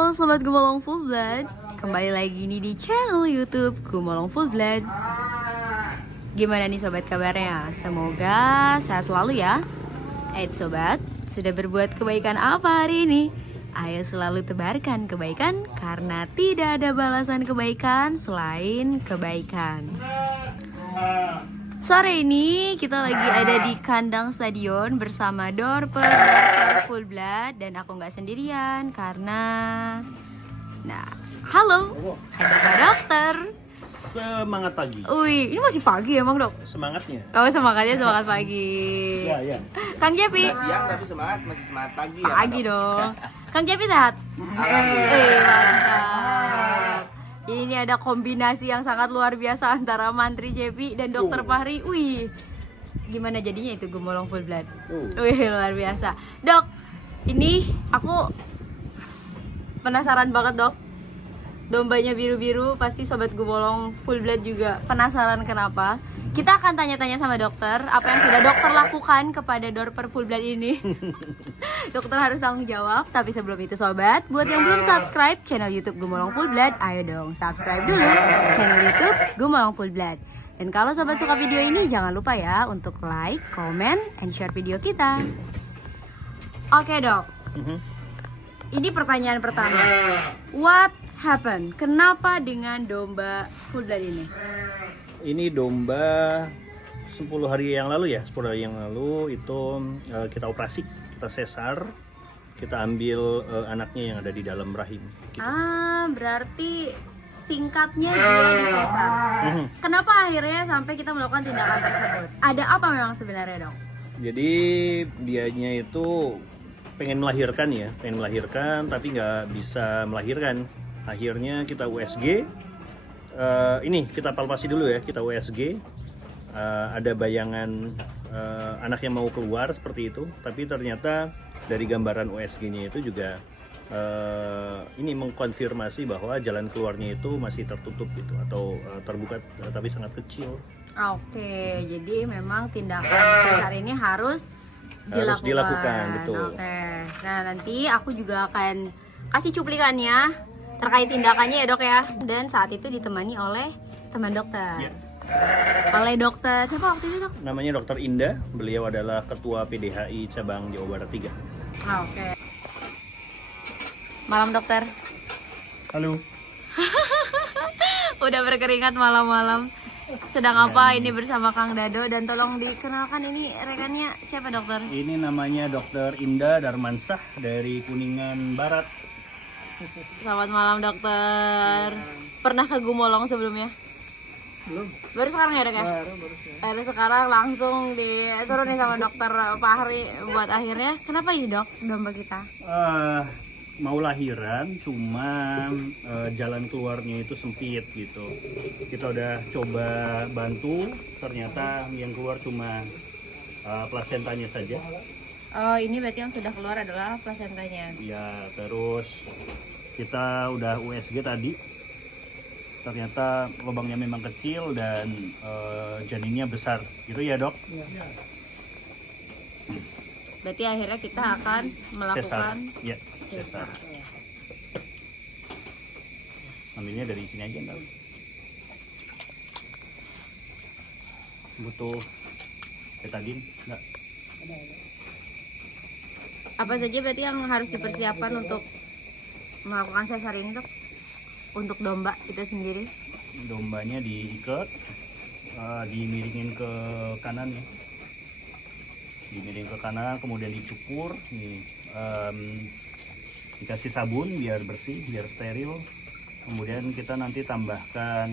Halo Sobat Gumolong Full Blood, kembali lagi nih di channel YouTube Gumolong Full Blood. Gimana nih sobat kabarnya? Semoga sehat selalu ya. Sobat, sudah berbuat kebaikan apa hari ini? Ayo selalu tebarkan kebaikan, karena tidak ada balasan kebaikan selain kebaikan. Sore ini kita lagi ada di kandang stadion bersama Dorper Full Blood, dan aku nggak sendirian karena, halo, ada Pak Dokter. Semangat pagi. Wih, ini masih pagi emang dok? Semangatnya. Oh semangatnya semangat pagi. Ya. Kang Jepi. Siang tapi masih semangat pagi ya. Pagi dong. Kang Jepi sehat? Alhamdulillah. Mantap. Jadi ini ada kombinasi yang sangat luar biasa antara Mantri Jepi dan Dokter Fahri. Wih, gimana jadinya itu Gumolong Full Blood? Wih, luar biasa. Dok, ini aku penasaran banget dok. Dombanya biru-biru, pasti sobat Gumolong Full Blood juga penasaran kenapa. Kita akan tanya-tanya sama dokter apa yang sudah dokter lakukan kepada Dorper Full Blood ini. Dokter harus tanggung jawab. Tapi sebelum itu sobat, buat yang belum subscribe channel YouTube Gumolong Full Blood, ayo dong subscribe dulu channel YouTube Gumolong Full Blood. Dan kalau sobat suka video ini, jangan lupa ya untuk like, comment, and share video kita. Oke dok, ini pertanyaan pertama. What happened? Kenapa dengan domba Full Blood ini? Ini domba 10 hari yang lalu ya, 10 hari yang lalu itu kita operasi, kita sesar, kita ambil anaknya yang ada di dalam rahim. Gitu. Berarti singkatnya dia disesar. Kenapa akhirnya sampai kita melakukan tindakan tersebut? Ada apa memang sebenarnya dok? Jadi dianya itu pengen melahirkan tapi nggak bisa melahirkan. Akhirnya kita USG. Ini kita palpasi dulu ya, kita USG. Ada bayangan anak yang mau keluar seperti itu, tapi ternyata dari gambaran USG-nya itu juga ini mengkonfirmasi bahwa jalan keluarnya itu masih tertutup gitu, atau terbuka tapi sangat kecil. Oke, jadi memang tindakan sesar ini harus dilakukan, betul. Oke, nah nanti aku juga akan kasih cuplikannya terkait tindakannya ya dok ya. Dan saat itu ditemani oleh teman dokter. Ya. Oleh dokter siapa waktu itu dok? Namanya Dokter Indah, beliau adalah Ketua PDHI Cabang Jawa Barat 3. Oke. Malam dokter. Halo. Udah berkeringat malam-malam. Sedang apa ini bersama Kang Dado, dan tolong dikenalkan ini rekannya siapa dokter? Ini namanya Dokter Indah Darmansah dari Kuningan Barat. Selamat malam dokter. Pernah ke Gumolong sebelumnya? Belum. Baru sekarang ya dok ya? Baru sekarang langsung disuruh nih sama dokter Fahri buat akhirnya. Kenapa ini dok domba kita? Mau lahiran, cuma jalan keluarnya itu sempit gitu. Kita udah coba bantu, ternyata yang keluar cuma plasentanya saja. Oh ini berarti yang sudah keluar adalah plasentanya. Ya, terus kita udah USG tadi, ternyata lubangnya memang kecil dan janinnya besar, gitu ya dok? Iya. Berarti akhirnya kita akan melakukan Ya, sesar. Ambilnya dari sini aja enggak? Butuh betadine enggak? apa saja berarti yang harus dipersiapkan untuk melakukan sesar ini dok? Untuk domba kita sendiri? Dombanya diikat, dimiringin ke kanan ya. Dimiring ke kanan, kemudian dicukur, nih, dikasih sabun biar bersih, biar steril. Kemudian kita nanti tambahkan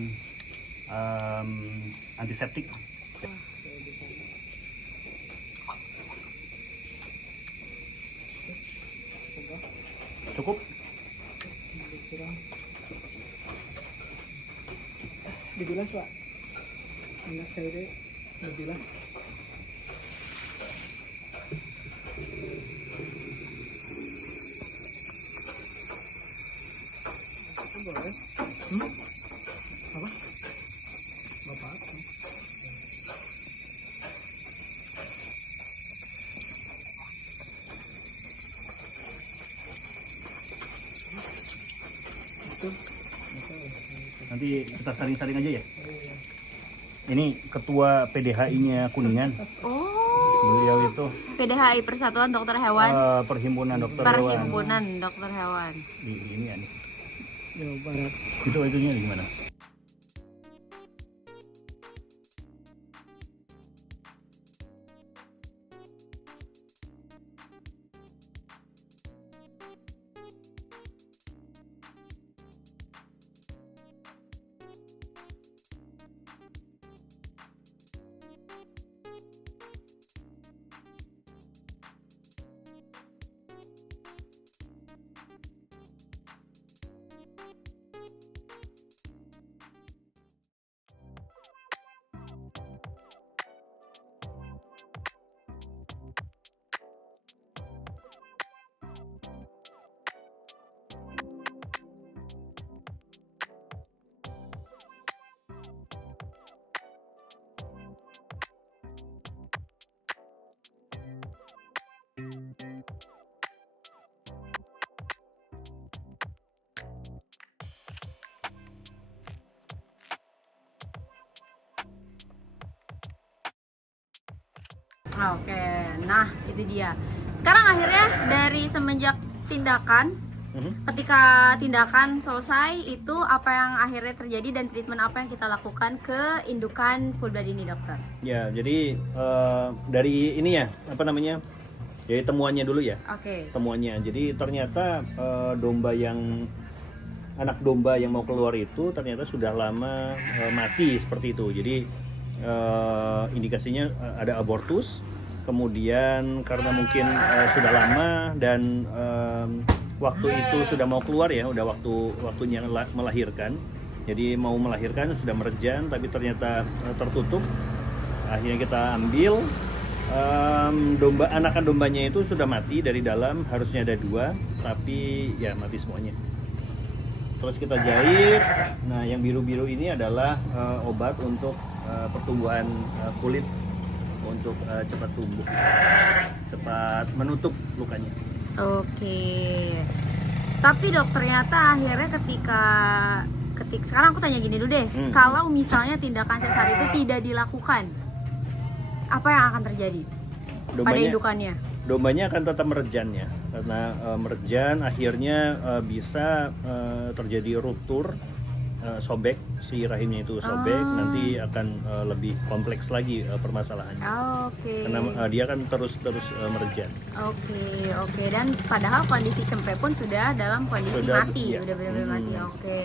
antiseptik. Cukup? Dibilas pak. Anak saya deh dibilas. Boleh. Apa? Bapak. Nanti kita saring-saring aja ya. Ini ketua PDHI-nya Kuningan. Oh, Beliau itu PDHI Persatuan Dokter Hewan. Perhimpunan Dokter Hewan. Perhimpunan Dokter Hewan. Di ini ya nih. Jawa Barat. Itu itunya gimana? Oke, nah itu dia. Sekarang akhirnya dari semenjak tindakan, ketika tindakan selesai, itu apa yang akhirnya terjadi dan treatment apa yang kita lakukan ke indukan full blood ini, dokter? Ya, jadi dari ini ya, apa namanya? Jadi temuannya dulu ya. Oke. Temuannya. Jadi ternyata anak domba yang mau keluar itu ternyata sudah lama mati seperti itu. Jadi indikasinya ada abortus, kemudian karena mungkin sudah lama dan waktu itu sudah mau keluar ya, udah waktunya melahirkan. Jadi mau melahirkan sudah merejan tapi ternyata tertutup. Akhirnya kita ambil anakan dombanya itu sudah mati dari dalam, harusnya ada 2 tapi ya mati semuanya. Terus kita jahit. Nah, yang biru-biru ini adalah obat untuk pertumbuhan kulit untuk cepat tumbuh, cepat menutup lukanya. Oke. Tapi dok, ternyata akhirnya ketika sekarang aku tanya gini dulu deh, kalau misalnya tindakan sesar itu tidak dilakukan, apa yang akan terjadi pada indukannya? Dombanya akan tetap merejan ya, karena merejan akhirnya bisa terjadi ruptur, sobek, si rahimnya itu sobek, nanti akan lebih kompleks lagi permasalahannya. Oke. Karena dia akan terus merejan. Oke. Dan padahal kondisi cempe pun sudah dalam kondisi mati, ya. udah benar-benar mati. Oke.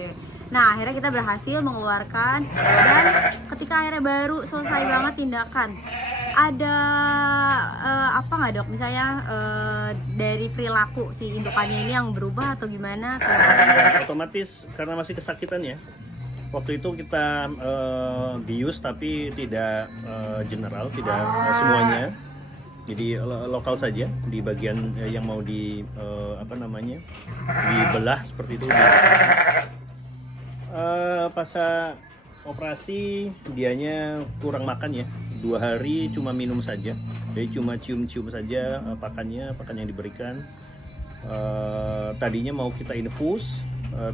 Nah, akhirnya kita berhasil mengeluarkan, dan ketika akhirnya baru selesai banget tindakan, ada apa nggak dok? Misalnya dari perilaku si indukannya ini yang berubah atau gimana? Otomatis karena masih kesakitan ya. Waktu itu kita bius tapi tidak general, tidak semuanya. Jadi lokal saja di bagian yang mau dibelah seperti itu. Pas operasi dianya kurang makan ya, 2 hari cuma minum saja, jadi cuma cium-cium saja pakan yang diberikan. Tadinya mau kita infus,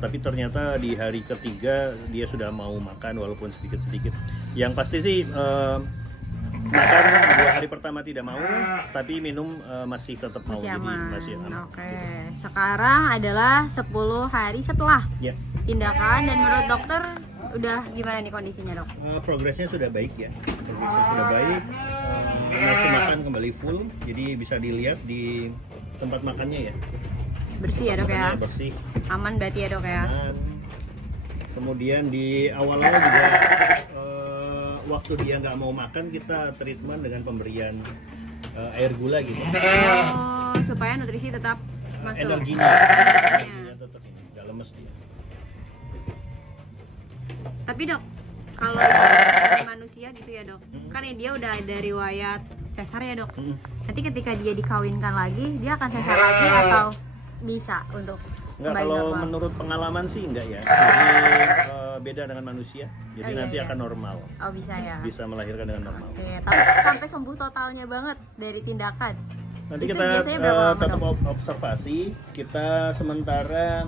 tapi ternyata di hari ketiga dia sudah mau makan walaupun sedikit-sedikit. Yang pasti sih makan 2 hari pertama tidak mau, tapi minum masih tetap mau. Masih aman. Jadi masih aman. Oke. Gitu. Sekarang adalah 10 hari setelah Ya. tindakan, dan menurut dokter udah gimana nih kondisinya dok? Progresnya sudah baik ya, progresnya sudah baik. Nafsu makan kembali full, jadi bisa dilihat di tempat makannya ya. Bersih ya dok ya? Makannya bersih, Aman berarti ya dok ya? aman. Kemudian di awalnya juga waktu dia nggak mau makan, kita treatment dengan pemberian air gula gitu. Oh, supaya nutrisi tetap masuk. Energinya tetap ini, nggak lemes dia. Tapi dok, kalau di manusia gitu ya dok, kan ya dia udah ada riwayat sesar ya dok. Nanti ketika dia dikawinkan lagi, dia akan sesar lagi atau bisa untuk Enggak, kembali kalau normal? menurut pengalaman sih enggak ya. Jadi beda dengan manusia. Jadi Oh, iya, nanti iya. akan normal. Oh bisa ya. Bisa melahirkan dengan normal. Oke, tapi sampai sembuh totalnya banget dari tindakan. Nanti Itu kita biasanya berapa lama, tetap Dok? observasi. Kita sementara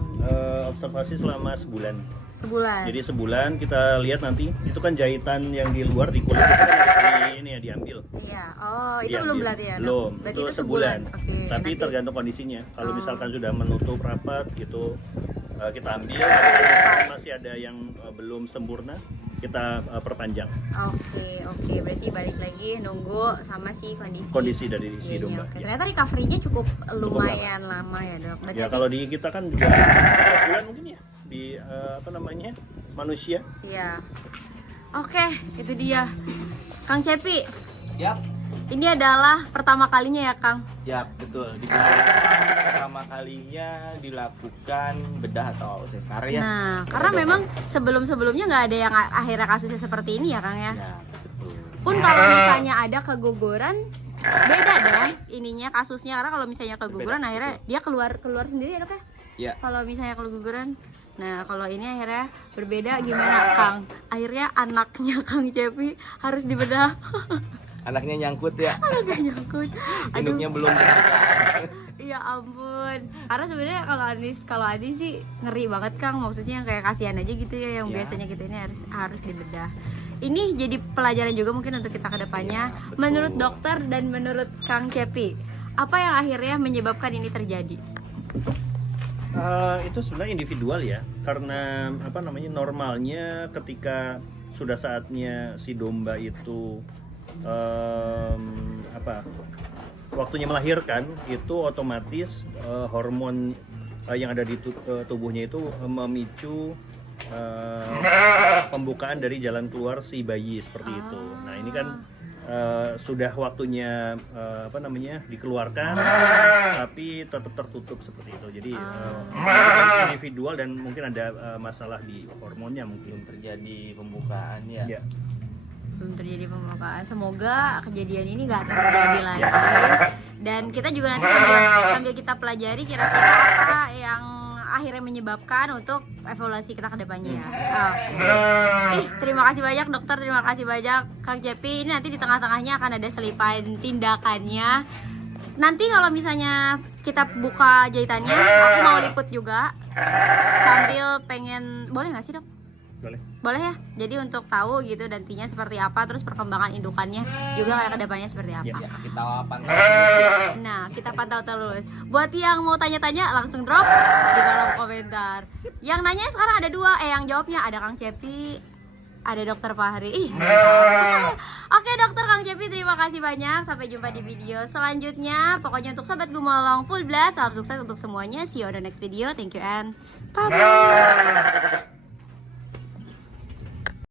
observasi selama sebulan. Sebulan. Jadi sebulan kita lihat nanti itu kan jahitan yang di luar di kulit itu kan harus ini ya diambil. Iya. Oh, itu Diambil. belum berarti ya? Dok? Belum. Berarti itu itu sebulan. Oke. Tapi nanti- tergantung kondisinya. Kalau Oh. misalkan sudah menutup rapat gitu kita ambil. Kalau masih ada yang belum sempurna kita perpanjang Oke. Berarti balik lagi nunggu sama si kondisi dari si Iya, domba. oke. Ya. Ternyata recovery-nya cukup lumayan lama ya, Dok. Berarti Ya nanti- kalau di kita kan juga 4 bulan mungkin ya di apa namanya manusia. Iya. Oke, itu dia. Kang Cepi, Yap, ini adalah pertama kalinya ya, Kang? yap betul. Di pertama kalinya dilakukan bedah atau sesar ya. Nah, karena memang sebelum-sebelumnya nggak ada yang akhirnya kasusnya seperti ini ya, Kang ya. Ya, betul. Pun kalau misalnya ada keguguran, beda dong ininya kasusnya. Karena kalau misalnya keguguran Berbeda, akhirnya dia keluar sendiri ya, Dok ya? Ya, Kalau misalnya keguguran. Nah, kalau ini akhirnya berbeda gimana, Kang? Akhirnya anaknya Kang Cepi harus dibedah. anaknya nyangkut ya. Agak nyangkut. Aduh. Induknya belum dibuka. Ya ampun. Karena sebenarnya kalau Adi sih ngeri banget, Kang. Maksudnya yang kayak kasihan aja gitu ya, yang Ya. biasanya kita ini harus dibedah. Ini jadi pelajaran juga mungkin untuk kita ke depannya. Ya, betul. Menurut dokter dan menurut Kang Cepi, apa yang akhirnya menyebabkan ini terjadi? Itu sebenarnya individual ya, karena apa namanya normalnya ketika sudah saatnya si domba itu apa waktunya melahirkan itu otomatis hormon yang ada di tubuhnya itu memicu pembukaan dari jalan keluar si bayi seperti itu. Nah ini kan sudah waktunya apa namanya dikeluarkan tapi tetap tertutup seperti itu. Jadi individual dan mungkin ada masalah di hormonnya mungkin. Belum terjadi pembukaan ya. Ya. Belum terjadi pembukaan. Semoga kejadian ini nggak terjadi lagi. Dan kita juga nanti sambil kita pelajari kira-kira apa yang akhirnya menyebabkan untuk evaluasi kita ke depannya ya. Oke. Terima kasih banyak dokter, terima kasih banyak Kang Cepi. Ini nanti di tengah-tengahnya akan ada selipan tindakannya. Nanti kalau misalnya kita buka jahitannya, aku mau liput juga. Sambil pengen, boleh nggak sih, Dok? Boleh ya. Jadi untuk tahu gitu nantinya seperti apa, terus perkembangan indukannya juga ke depannya seperti apa. Ya, kita pantau terus ya. Nah, kita pantau terus. Buat yang mau tanya-tanya langsung drop di kolom komentar. Yang nanya sekarang ada 2, yang jawabnya ada Kang Cepi, ada Dokter Fahri. Oke, Dokter Kang Cepi, terima kasih banyak. Sampai jumpa di video selanjutnya. Pokoknya untuk Sobat Gumolong Full Blast, salam sukses untuk semuanya. See you on the next video. Thank you and bye-bye.